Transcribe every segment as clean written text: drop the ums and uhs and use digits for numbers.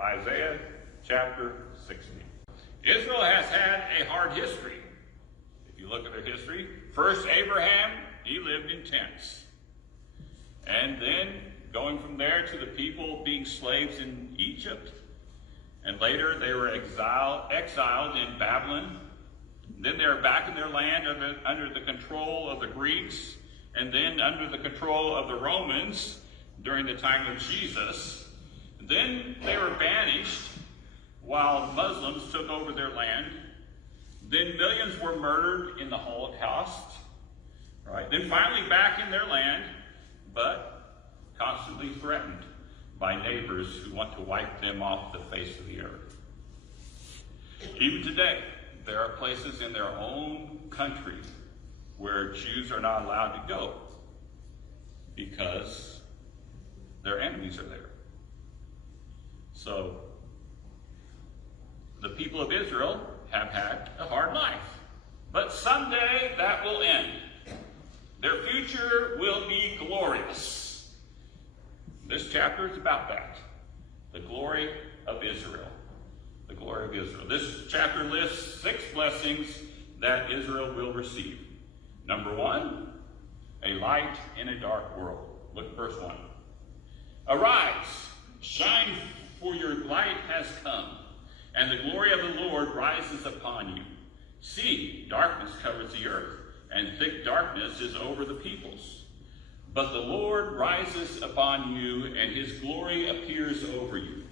Isaiah chapter 60. Israel has had a hard history. If you look at their history, first Abraham, he lived in tents. And then going from there to the people being slaves in Egypt. And later they were exiled in Babylon. Then they were back in their land under the control of the Greeks, and then under the control of the Romans during the time of Jesus. Then they were banished while Muslims took over their land. Then millions were murdered in the Holocaust. Right? Then finally back in their land, but constantly threatened by neighbors who want to wipe them off the face of the earth. Even today, there are places in their own country where Jews are not allowed to go because their enemies are there. So, the people of Israel have had a hard life. But someday that will end. Their future will be glorious. This chapter is about that. The glory of Israel. The glory of Israel. This chapter lists 6 blessings that Israel will receive. Number 1, a light in a dark world. Look at verse 1. Arise, shine, for your light has come, and the glory of the Lord rises upon you. See, darkness covers the earth, and thick darkness is over the peoples. But the Lord rises upon you, and his glory appears over you.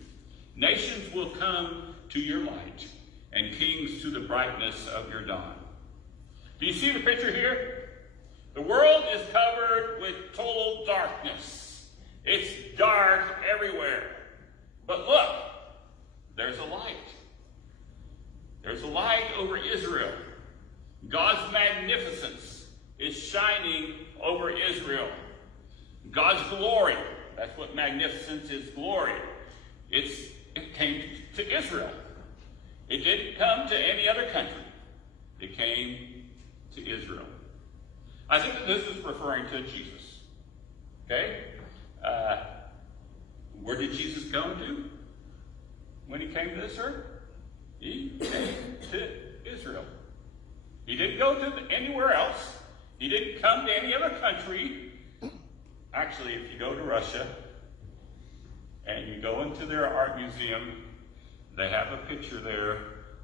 Nations will come to your light, and kings to the brightness of your dawn. Do you see the picture here? The world is covered with total darkness. It's dark everywhere. But look, there's a light. There's a light over Israel. God's magnificence is shining over Israel. God's glory, that's what magnificence is, glory. It came to Israel. It didn't come to any other country. It came to Israel. I think that this is referring to Jesus. Okay? Where did Jesus go to when he came to this earth? He came to Israel. He didn't go to anywhere else. He didn't come to any other country. Actually, if you go to Russia and you go into their art museum, they have a picture there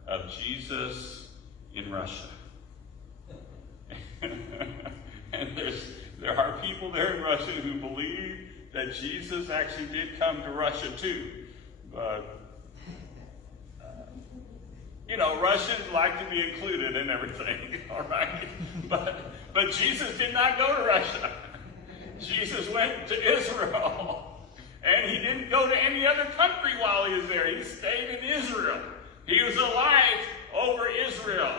of Jesus in Russia. And there are people there in Russia who believe that Jesus actually did come to Russia too. But, Russians like to be included in everything, all right? But Jesus did not go to Russia. Jesus went to Israel. And he didn't go to any other country while he was there. He stayed in Israel. He was a light over Israel.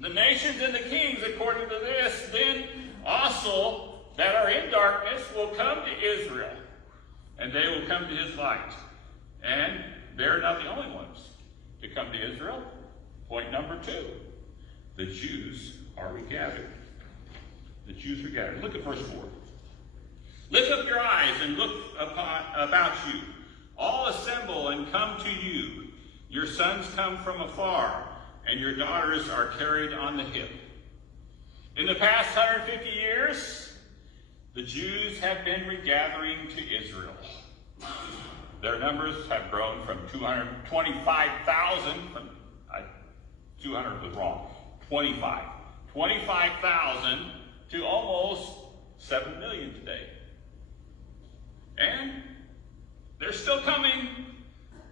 The nations and the kings, according to this, then also that are in darkness will come to Israel. And they will come to his light. And they're not the only ones to come to Israel. Point number 2. The Jews are regathered. The Jews are gathered. Look at verse 4. Lift up your eyes and look about you. All assemble and come to you. Your sons come from afar, and your daughters are carried on the hip. In the past 150 years, the Jews have been regathering to Israel. Their numbers have grown from 225,000, 200 was wrong, 25,000 to almost 7 million today. And they're still coming.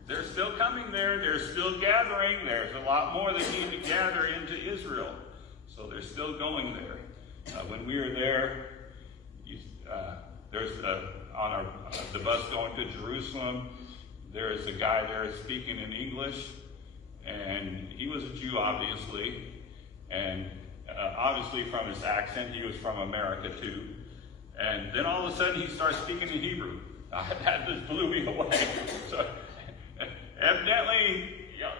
They're still coming there. They're still gathering. There's a lot more that need to gather into Israel. So they're still going there. When we were there, there's on the bus going to Jerusalem, there's a guy there speaking in English. And he was a Jew, obviously. And obviously from his accent, he was from America too. And then all of a sudden he starts speaking in Hebrew. That just blew me away. So evidently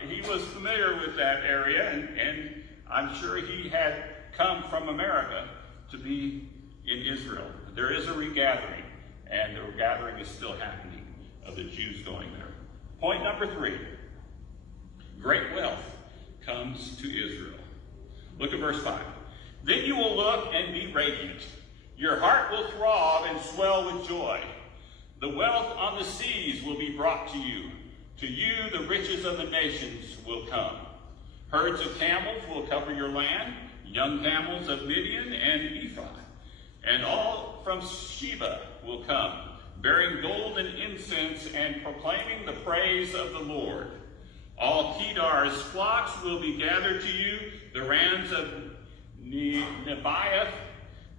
he was familiar with that area, and I'm sure he had come from America to be in Israel. There is a regathering, and the regathering is still happening of the Jews going there. Point number 3. Great wealth comes to Israel. Look at verse 5. Then you will look and be radiant. Your heart will throb and swell with joy. The wealth on the seas will be brought to you. To you the riches of the nations will come. Herds of camels will cover your land, young camels of Midian and Ephah. And all from Sheba will come, bearing gold and incense and proclaiming the praise of the Lord. All Kedar's flocks will be gathered to you. The rams of Nebaioth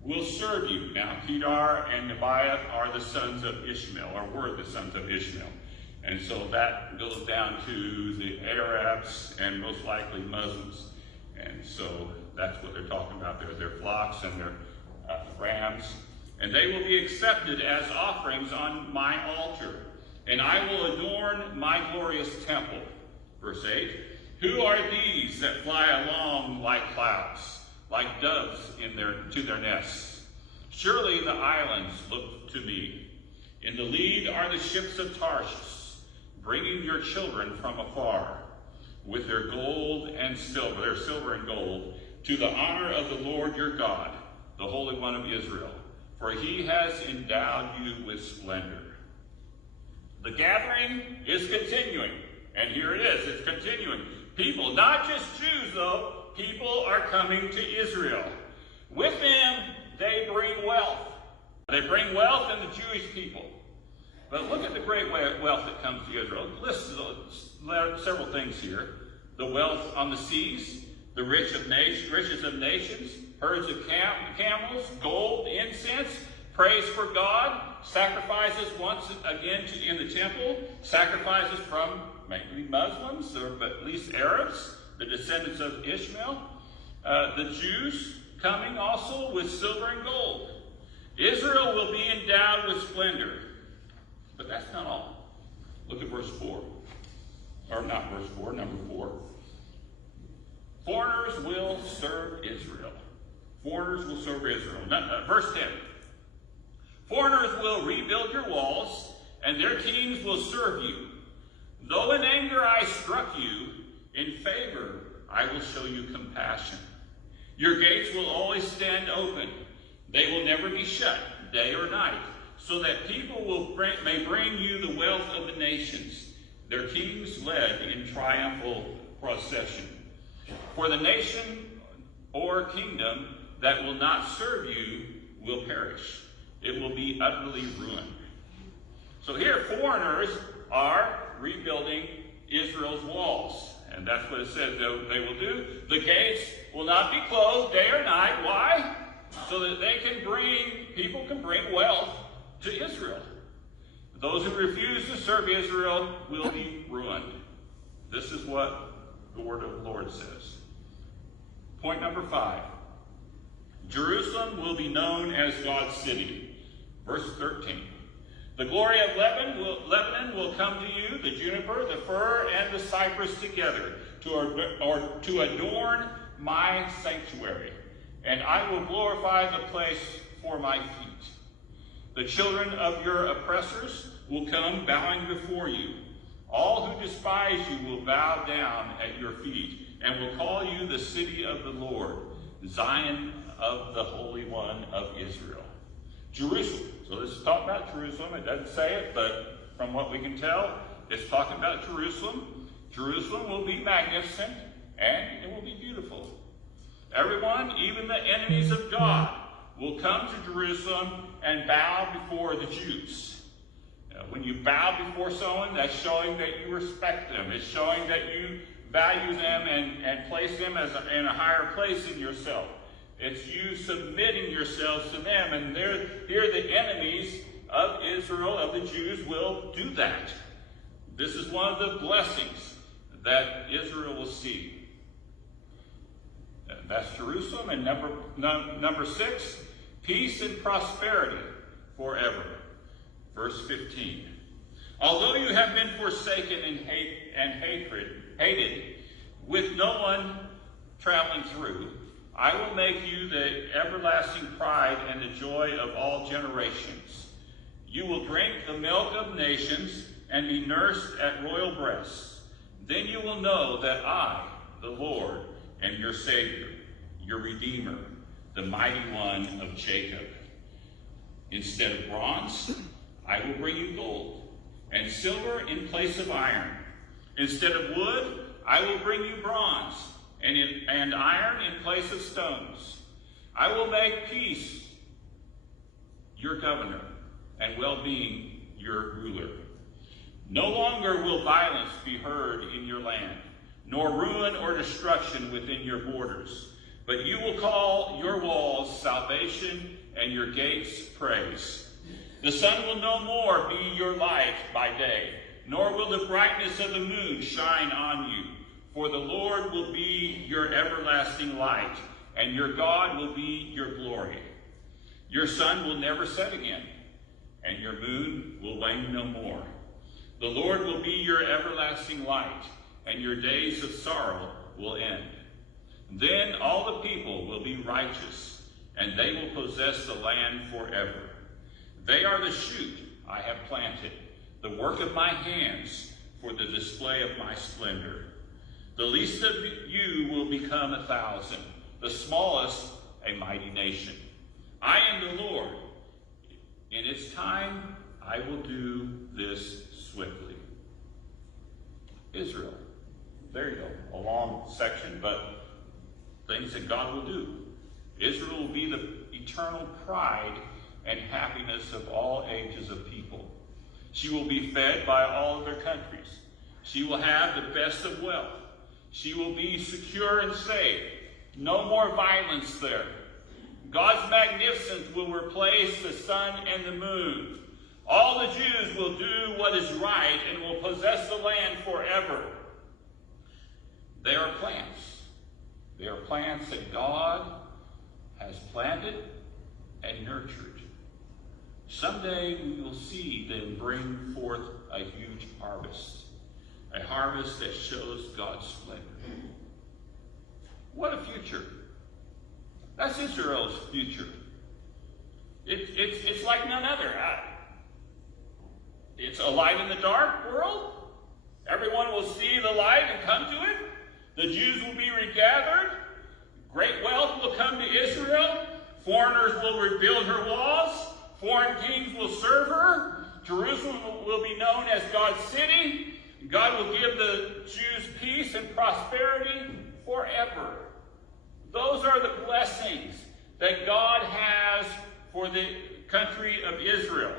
will serve you. Now, Kedar and Nebaioth are the sons of Ishmael, or were the sons of Ishmael. And so that goes down to the Arabs and most likely Muslims. And so that's what they're talking about there, their flocks and their rams. And they will be accepted as offerings on my altar. And I will adorn my glorious temple. Verse 8, who are these that fly along like clouds, like doves to their nests? Surely the islands look to me. In the lead are the ships of Tarshish, bringing your children from afar, with their gold and silver, their silver and gold, to the honor of the Lord your God, the Holy One of Israel, for he has endowed you with splendor. The gathering is continuing, and here it is, it's continuing. People, not just Jews though, people are coming to Israel. With them, they bring wealth. They bring wealth in the Jewish people. But look at the great wealth that comes to Israel. It lists several things here. The wealth on the seas, the riches of nations, herds of camels, gold, incense, praise for God, sacrifices once again in the temple, sacrifices from maybe Muslims, but at least Arabs, the descendants of Ishmael. The Jews coming also with silver and gold. Israel will be endowed with splendor. But that's not all. Look at verse 4. Or not verse 4, number 4. Foreigners will serve Israel. Foreigners will serve Israel. Verse 10. Foreigners will rebuild your walls, and their kings will serve you. Though in anger I struck you, in favor I will show you compassion. Your gates will always stand open. They will never be shut, day or night, so that people may bring you the wealth of the nations, their kings led in triumphal procession. For the nation or kingdom that will not serve you will perish. It will be utterly ruined. So here, foreigners are rebuilding Israel's walls. And that's what it says they will do. The gates will not be closed day or night. Why? So that people can bring wealth to Israel. Those who refuse to serve Israel will be ruined. This is what the word of the Lord says. Point number 5. Jerusalem will be known as God's city. Verse 13. The glory of Lebanon will come to you, the juniper, the fir, and the cypress together, to adorn my sanctuary. And I will glorify the place for my feet. The children of your oppressors will come bowing before you. All who despise you will bow down at your feet, and will call you the city of the Lord, Zion of the Holy One of Israel. Jerusalem. So this is talking about Jerusalem. It doesn't say it, but from what we can tell, it's talking about Jerusalem. Jerusalem will be magnificent, and it will be beautiful. Everyone, even the enemies of God, will come to Jerusalem and bow before the Jews. When you bow before someone, that's showing that you respect them. It's showing that you value them and place them in a higher place in yourself. It's you submitting yourselves to them. And here the enemies of Israel, of the Jews, will do that. This is one of the blessings that Israel will see. That's Jerusalem. And number 6, peace and prosperity forever. Verse 15. Although you have been forsaken and hated, with no one traveling through, I will make you the everlasting pride and the joy of all generations. You will drink the milk of nations and be nursed at royal breasts. Then you will know that I, the Lord, am your Savior, your Redeemer, the mighty one of Jacob. Instead of bronze, I will bring you gold, and silver in place of iron. Instead of wood, I will bring you bronze, and iron in place of stones. I will make peace your governor, and well-being your ruler. No longer will violence be heard in your land, nor ruin or destruction within your borders. But you will call your walls salvation and your gates praise. The sun will no more be your light by day, nor will the brightness of the moon shine on you. For the Lord will be your everlasting light, and your God will be your glory. Your sun will never set again, and your moon will wane no more. The Lord will be your everlasting light, and your days of sorrow will end. Then all the people will be righteous, and they will possess the land forever. They are the shoot I have planted, the work of my hands, for the display of my splendor. The least of you will become 1,000, the smallest a mighty nation. I am the Lord. In its time, I will do this swiftly. Israel. There you go. A long section, but things that God will do. Israel will be the eternal pride and happiness of all ages of people. She will be fed by all other countries. She will have the best of wealth. She will be secure and safe. No more violence there. God's magnificence will replace the sun and the moon. All the Jews will do what is right and will possess the land forever. They are plants. They are plants that God has planted and nurtured. Someday we will see them bring forth a huge harvest. A harvest that shows God's splendor. What a future. That's Israel's future. It's like none other. It's a light in the dark world. Everyone will see the light and come to it. The Jews will be regathered. Great wealth will come to Israel. Foreigners will rebuild her walls. Foreign kings will serve her. Jerusalem will be known as God's city. God will give the Jews peace and prosperity forever. Those are the blessings that God has for the country of Israel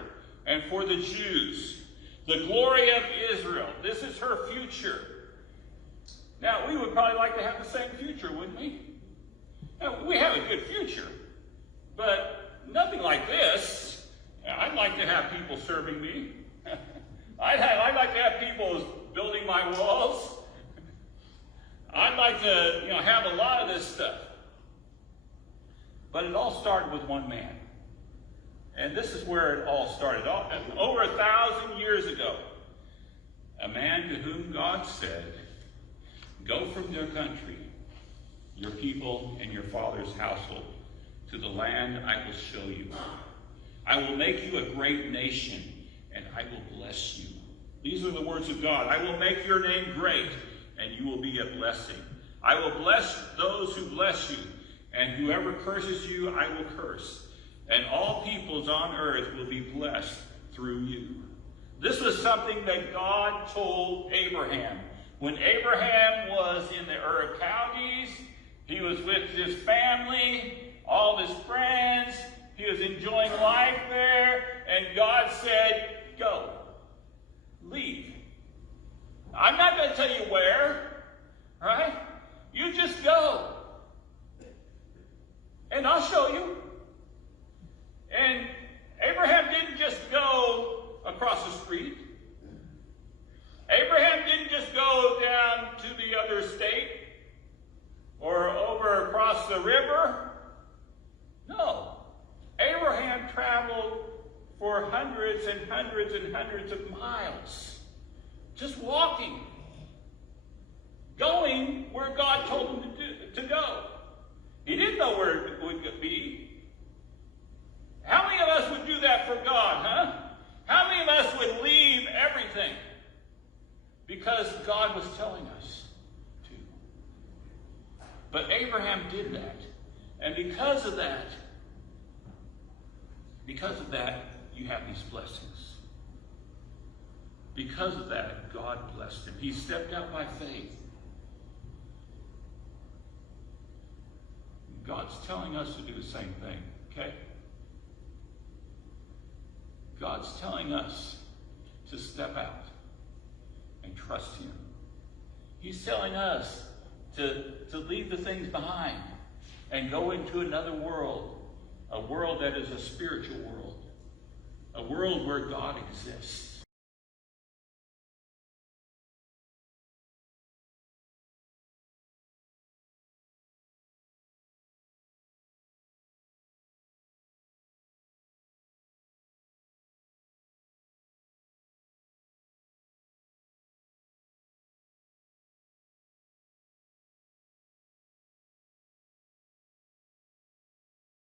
and for the Jews. The glory of Israel. This is her future. Now, we would probably like to have the same future, wouldn't we? Now, we have a good future, but nothing like this. I'd like to have people serving me. I'd like to have people building my walls. I'd like to, have a lot of this stuff. But it all started with one man. And this is where it all started. Over 1,000 years ago, a man to whom God said, "Go from your country, your people, and your father's household to the land I will show you. I will make you a great nation, and I will bless you." These are the words of God. "I will make your name great, and you will be a blessing. I will bless those who bless you, and whoever curses you, I will curse. And all peoples on earth will be blessed through you." This was something that God told Abraham. When Abraham was in the Ur of Chaldees, he was with his family, all his friends. He was enjoying life there, and God said, "Go. Leave. I'm not going to tell you where, right? You just go. And I'll show you." And Abraham didn't just go across the street. Abraham didn't just go down to the other state or over across the river. No. Abraham traveled for hundreds and hundreds and hundreds of miles, just walking, going where God told him to go. He didn't know where it would be. How many of us would do that for God, huh? because God was telling us to. But Abraham did that. And because of that, you have these blessings. Because of that, God blessed him. He stepped out by faith. God's telling us to do the same thing, okay? God's telling us to step out and trust him. He's telling us to leave the things behind and go into another world, a world that is a spiritual world, a world where God exists.